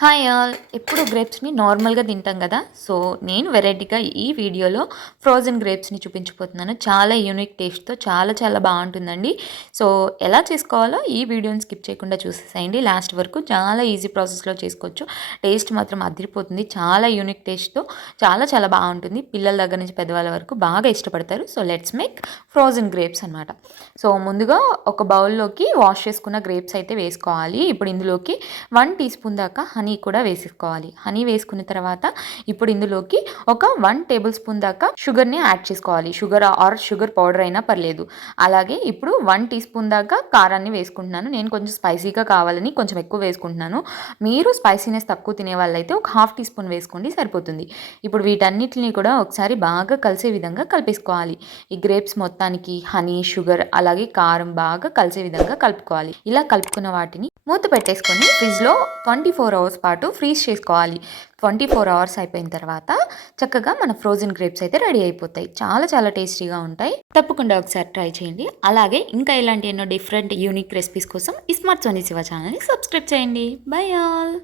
Hi all. ఎప్పుడు గ్రేప్స్ని నార్మల్గా తింటాం కదా. సో నేను వెరైటీగా ఈ వీడియోలో ఫ్రోజన్ గ్రేప్స్ని చూపించబోతున్నాను. చాలా యూనిక్ టేస్ట్తో చాలా చాలా బాగుంటుందండి. సో ఎలా చేసుకోవాలో ఈ వీడియోని స్కిప్ చేయకుండా చూసేసేయండి లాస్ట్ వరకు. చాలా ఈజీ ప్రాసెస్లో చేసుకోవచ్చు. టేస్ట్ మాత్రం అదిరిపోతుంది. చాలా యూనిక్ టేస్ట్తో చాలా చాలా బాగుంటుంది. పిల్లల దగ్గర నుంచి పెద్దవాళ్ళ వరకు బాగా ఇష్టపడతారు. So let's make frozen grapes అనమాట. సో ముందుగా ఒక బౌల్లోకి వాష్ చేసుకున్న గ్రేప్స్ అయితే వేసుకోవాలి. ఇప్పుడు ఇందులోకి 1 టీ స్పూన్ దాకా హనీ కూడా వేసుకోవాలి. హనీ వేసుకున్న తర్వాత ఇప్పుడు ఇందులోకి ఒక 1 టేబుల్ స్పూన్ దాకా షుగర్ని యాడ్ చేసుకోవాలి. షుగర్ పౌడర్ అయినా పర్లేదు. అలాగే ఇప్పుడు 1 టీ స్పూన్ దాకా కారాన్ని వేసుకుంటున్నాను. నేను కొంచెం స్పైసీగా కావాలని కొంచెం ఎక్కువ వేసుకుంటున్నాను. మీరు స్పైసీనెస్ తక్కువ తినే వాళ్ళైతే ఒక హాఫ్ టీ స్పూన్ వేసుకోండి, సరిపోతుంది. ఇప్పుడు వీటన్నిటిని కూడా ఒకసారి బాగా కలిసే విధంగా కలిపేసుకోవాలి. ఈ గ్రేప్స్ మొత్తానికి హనీ, షుగర్ అలాగే కారం బాగా కలిసే విధంగా కలుపుకోవాలి. ఇలా కలుపుకున్న వాటిని మూత పెట్టేసుకొని ఫ్రిడ్జ్లో 24 అవర్స్ పాటు ఫ్రీజ్ చేసుకోవాలి. 24 అవర్స్ అయిపోయిన తర్వాత చక్కగా మన ఫ్రోజన్ గ్రేప్స్ అయితే రెడీ అయిపోతాయి. చాలా చాలా టేస్టీగా ఉంటాయి. తప్పకుండా ఒకసారి ట్రై చేయండి. అలాగే ఇంకా ఇలాంటి ఎన్నో డిఫరెంట్ యూనిక్ రెసిపీస్ కోసం ఈ స్మార్ట్ సోనీ శివ ఛానల్ని సబ్స్క్రైబ్ చేయండి. By all.